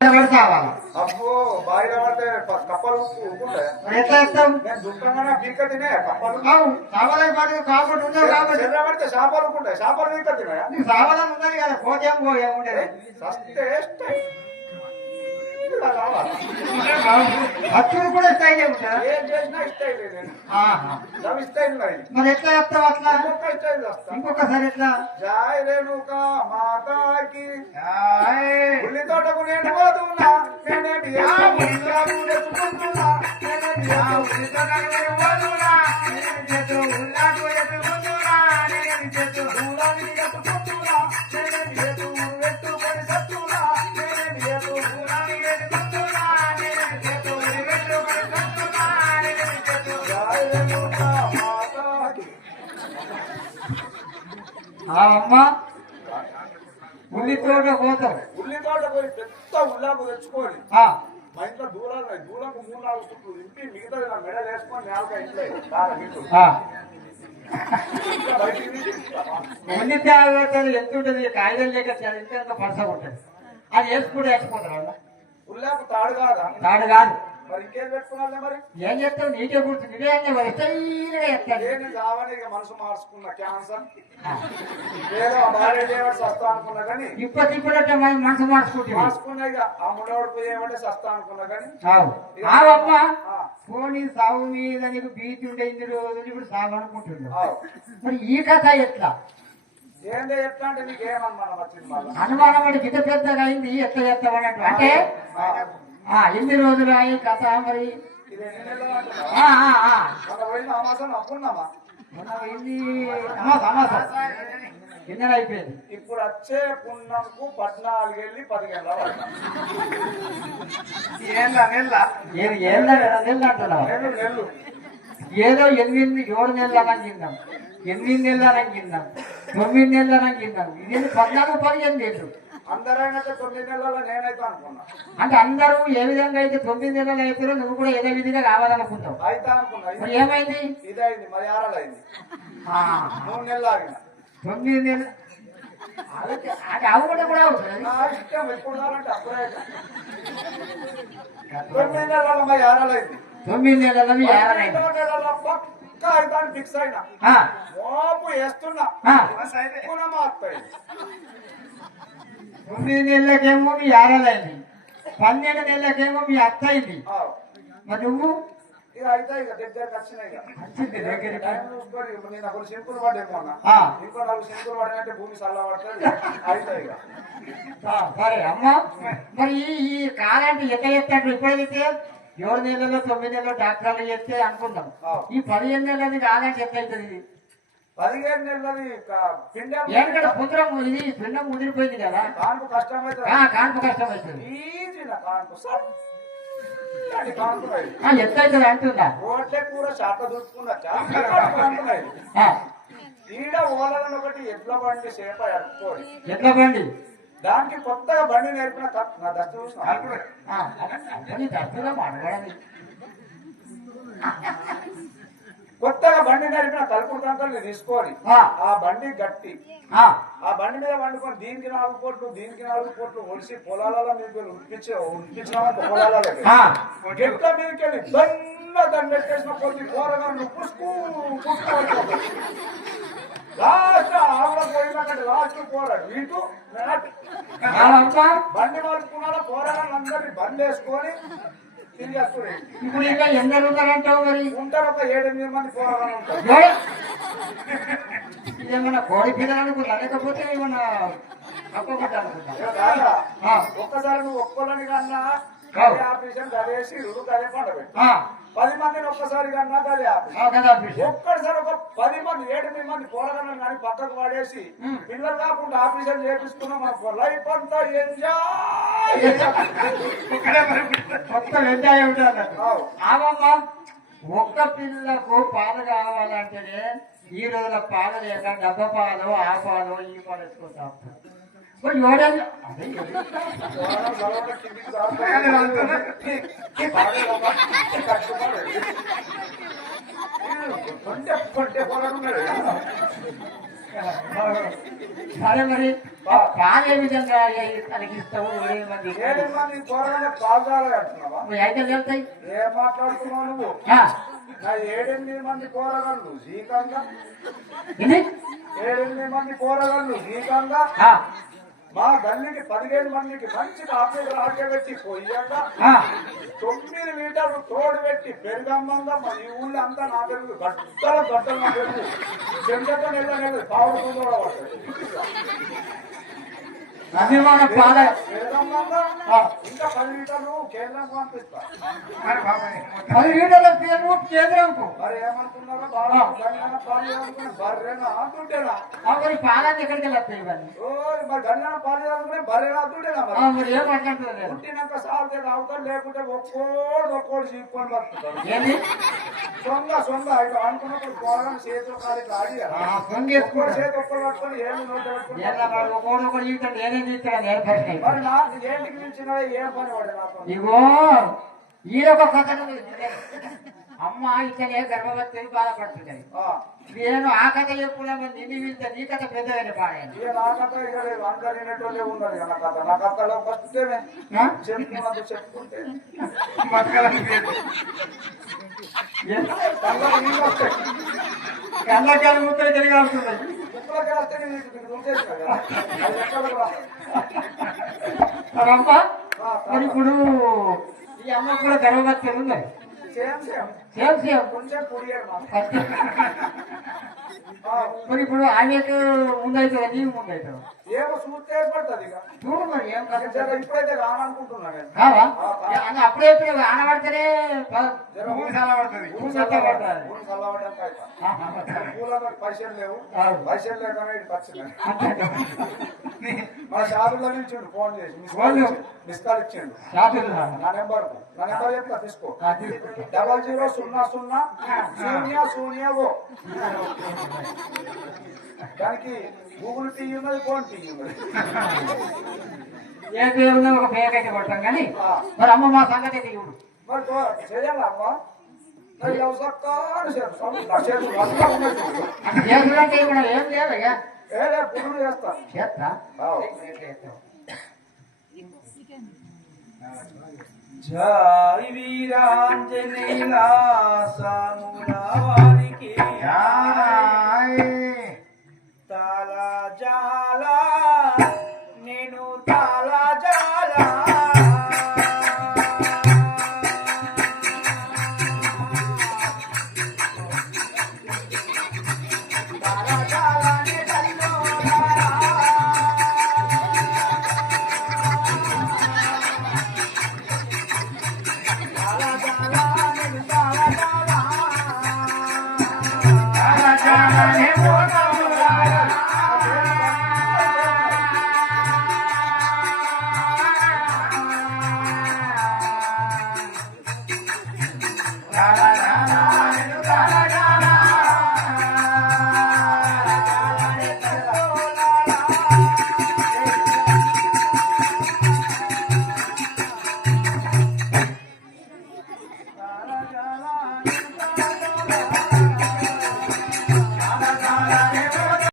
అబ్బో బాయిలో పడితే కప్పలు ఎట్లా ఇస్తాం నేను దుఃఖంగా పీక తినే కప్పలు సావదాని పడి కాబట్టి ఉండదు కాబట్టి చెర్ర పడితే చేపలు ఉంటాయి చేపలు పీక తినాయా నీకు సావదాని ఉన్నది కదా పోతే ఉండేది సస్తే అచ్చుడు కూడా ఇస్తాయి ఉంటా ఏం చేసినా ఇస్తాయి లేదు ఇస్తాయి మరి ఎట్లా చెప్తావు అట్లా ఇస్తాయి వస్తా ఇంకొకసారి ఎట్లా జాయ్ రేణుక మాతాకి ఉల్లి తోటకు నేను పోతున్నా నేనే ఉల్లాకు ఎత్తుకుంటున్నా ఉల్లి తోటకు నేను పోతున్నా ఉల్లాకు ఎత్తుకుంటున్నా దూరానికి ఎత్తుకుంటున్నా నేనే ఎత్తుకొని సత్తున్నా నేనే దూరానికి ఎత్తుకుంటున్నా జాయ్ రేణుక మాతాకి అమ్మ ఉల్లి తోట పోతాం ఉల్లి తోట పోయి పెద్ద ఉల్లాకు తెచ్చుకొని మా ఇంట్లో దూరాలు దూరంకు 3-4 చుట్టూ ఇంటి మిగతా నా మెడలు వేసుకొని నేలక ఇంట్లో ఉల్లి తేగలు ఎంత ఉంటుంది కాగితం లేక ఎంత పరసగా ఉంటుంది అది వేసుకుంటే వేసుకుంటారు ఉల్లాకు తాడు కాదా తాడు కాదు మరి ఇంకేం పెట్టుకున్నా మరి ఏం చెప్తావు నీకే కూర్చుని ఇదే స్టైల్గా చెప్తాడు నేను కావాలి ఇక మనసు మార్చుకున్నా క్యాన్సర్ ఏదో భార్య చేయబడి సస్తా అనుకున్నా కానీ ఇప్పటిప్పుడంటే మనసు మార్చుకున్నా ఇక ఆ మునవాడు పోయేమంటే సస్తా అనుకున్నా కానీ అవమ్మ పోనీ సాగు మీద నీకు బీచ్ ఉండే ఇన్ని రోజులు ఇప్పుడు సాగు అనుకుంటున్నావు మరి ఈ కథ ఎట్లా ఏందో ఎట్లా అంటే నీకు ఏమనుమానం వచ్చింది మళ్ళీ అనుమానం అంటే గిట్ట పెద్దగా అయింది ఎట్లా చేస్తామన్నట్టు అంటే ఎన్ని రోజులు అయి కథ మరి ఇది ఎన్ని నెలలు మన పోయిన అమాసం అప్పున్నామా కింద అయిపోయింది ఇప్పుడు వచ్చే పుణ్యంకు 14 వెళ్ళి 15 నెలలు ఏదో 7 నెలలు నంగిందాం 8 నెలలు నంగిందాం 9 నెలలు నంగిందాం ఇది 14-15 ఏళ్ళు అందరైనా 9 నెలల్లో నేనైతే అనుకున్నా అంటే అందరూ ఏ విధంగా అయితే 9 నెలలు అయిపోయారో నువ్వు కూడా ఏదే విధంగా కావాలనుకుంటావు అయితే అనుకున్నా మరి ఏమైంది ఇదైంది మరి 6 అయింది 3 నెలలు ఆగిన 9 నెలలు అది అవ్వడం కూడా అవుతుంది నా ఇష్టం ఎప్పుడు కావాలంటే అప్పుడే 9 నెలల్లో మరి 6 అయింది 9 నెలల్లో 6 నెలల్లో పక్కా అయితే ఫిక్స్ అయినా మోపు వేస్తున్నా అత్తాయి 9 నెలలకేమో మీ 6 అయింది 12 నెలలకేమో మీ అత్త అయింది మరి నువ్వు ఇక అయితే ఇక దగ్గరకు వచ్చినాయి నేను అప్పుడు సింపుల్ పడ్డేమో ఇంకో 4 సింపుల్ పడినట్టే భూమి చల్ల పడుతుంది అయితే ఇక సరే అమ్మా మరి ఈ కాలానికి ఎట్లా చెప్తాడు ఇప్పుడైతే 7 నెలల్లో 9 నెలల్లో డాక్టర్లు చెప్తే అనుకుందాం ఈ 15 నెలలది కాలానికి ఎట్లా అవుతుంది 15 నెలలది ఎందుకంటే పుత్రం ఇది పిండం ముదిరిపోయింది కదా కాన్పు కష్టమైతే కాన్పు కష్టం అవుతుంది ఈజీనా కాన్పు కాన్పు ఎంత అవుతుంది అంటుందా రోడ్లే కూర శాత దూసుకున్నా అంటున్నాయి ఈడ ఓలని ఒకటి ఎడ్ల బండి సేప ఎడుకోడి ఎడ్ల బండి దానికి కొత్తగా బండి నేర్పిన నా దస్తు చూసిన దస్తుగా మాట్లాడాలి కొత్తగా బండి నడిపిన తలుపుడు కంకల్ని తీసుకొని ఆ బండి గట్టి ఆ బండి మీద వండుకొని దీనికి 4 కోట్లు దీనికి 4 కోట్లు ఒడిసి పొలాలలో మీకు ఉడిపించిన పొలాలలో గెట్ల మీదకి వెళ్ళి దాన్ని పెట్టేసిన కొద్ది కూరగాయలు లాస్ట్ ఆవిడ పోయినక్కడ లాస్ట్ పోరాడు ఇటు బండి మార్చుకున్నారా పోరాడాలి అందరినీ బండి వేసుకొని ఇప్పుడు ఇంకా ఎందరు ఉంటారంటావు మరి ఉంటారు ఒక 7-8 మంది పోరాడాలి ఉంటారు ఇదేమన్నా కోడి పిల్లలు అనుకుంటా లేకపోతే ఏమన్నా ఒక్కసారి నువ్వు ఒక్కలని కన్నా ఆఫీసర్ గదేసి గదే పండబెట్టి 10 మందిని ఒక్కసారి కన్నా గదే ఆఫీస్ ఒక్కసారి ఒక 10 మంది 7-8 మంది పోరాడాలని కానీ పక్కకు పడేసి పిల్లలు కాకుండా ఆఫీసర్ చేపిస్తున్నాం మన లైఫ్ అంతా ఎంజాయ్ ఉంటుంది ఆవమ్మ ఒక్క పిల్లకు పాలు కావాలంటేనే ఈ రోజుల పాలు లేక డబ్బ పాలు ఆ పాలు ఈ పాలు వేసుకుంటాం సరే మరి పాలు ఏ విధంగా కలిగిస్తావు మంది ఏడెనిమిది కూరగాయలు పాలు తాగాలి అంటున్నావా? అయితే వెళ్తాయి ఏం మాట్లాడుతున్నావు నువ్వు? నా 7-8 మంది కూరగాయలు జీకంగా ఇది 7-8 మంది కూరగాయలు జీకంగా మా గల్లికి 15 మందికి మంచి కాపీలు ఆడబెట్టి పొయ్యాక 9 లీటర్లు తోడు పెట్టి పెరుగమ్మంగా మా ఈ ఊళ్ళో అంతా నా పెరుగు గట్టలు నా పెరుగు చెంచతో నెల పావులు కూడా పడతాయి. అభిమాన పాల పెరుగమ్మంగా ఇంకా 10 లీటర్లు కేంద్రం పంపిస్తా. 10 లీటర్ల పేరు కేంద్రంకు మరి ఏమనుకున్నారో బాగా పాలు అనుకున్నా బర్రెనా అంటుంటేనా? మరి పాలన్నీ ఎక్కడికి వెళ్ళాయి ఇవన్నీ మరి గంజాన పాలు అనుకునే బర్రెనా అంటుంటేనా? మరి ఏమంటారు పుట్టినాక సాగుతే తాగుతారు, లేకుంటే ఒక్కోడు చీపుకొని పడుతుంటారు. ఏంది సొంగ ఇక అనుకున్నప్పుడు పోరాటం చేతులు కాదు ఇట్లా ఆడి ఒక్కడు చేతి ఒక్కడు పట్టుకొని ఏమి నోట్ పెట్టుకుని మరి నాకు ఏంటికి మించిన ఏం పని వాడు నాకు? ఇగో ఈ యొక్క కథ అమ్మ ఇతనే గర్భవతి బాధపడుతుంది. నేను ఆ కథ చెప్పుకున్నాము నిన్ను వీళ్ళ నీ కథ పెద్దగానే పాడాను. నా కథ ఇక లేదు, అందరు వినేటోళ్ళే ఉన్నది నా కథ. నా కథలో ఫస్ట్ చెప్పుకున్నది చెప్పుకుంటే కళ్ళకి ముద్దలు తిరిగి వస్తున్నాయి. ముక్కలకి వస్తే నేను ఉంచేసి కదా అది ఎక్కడ కూడా అమ్మ మరి ఇప్పుడు ఈ అమ్మ కూడా గర్భవతి ఉన్నాయి. సేమ్ సేమ్ సేమ్ సేమ్ కొంచెం కుడియారు మరి ఇప్పుడు ఆమెకు ముందవుతుందా నీకు ముందవుతావు ఏమో చూస్తే ఏర్పడుతుంది ఇక చూడు మరి ఏం జర ఇప్పుడైతే కావాలనుకుంటున్నా నేను. కావా అప్పుడే ఇప్పుడు ఆనబడితేనే ఊరు చల్లబడుతుంది. ఊరు చల్లబడడానికి అయితే పూల పైసలు లేవు, పైసలు లేకనే ఇటు వచ్చింది. మన షాదుల్లో నుంచి ఫోన్ చేసి మిస్ కాల్ ఇచ్చిండు నా నెంబర్ చెప్తా తీసుకో 0000 దానికి గూగుల్ టీ ఉన్నది, ఫోన్ టీ ఉన్నది. ఏ పేరున్నా ఒక పేరు అయితే కొడతాం కానీ మరి అమ్మ మా సంగతి అయితే ఇవ్వడు. మరి చేయాలా అమ్మ? ఏం లేదయ్యా పురుడు చేస్తా చేస్తా జై వీరాంజనేయ సాములవానికి తాలా జాలా నేను తాలా జాలా la la la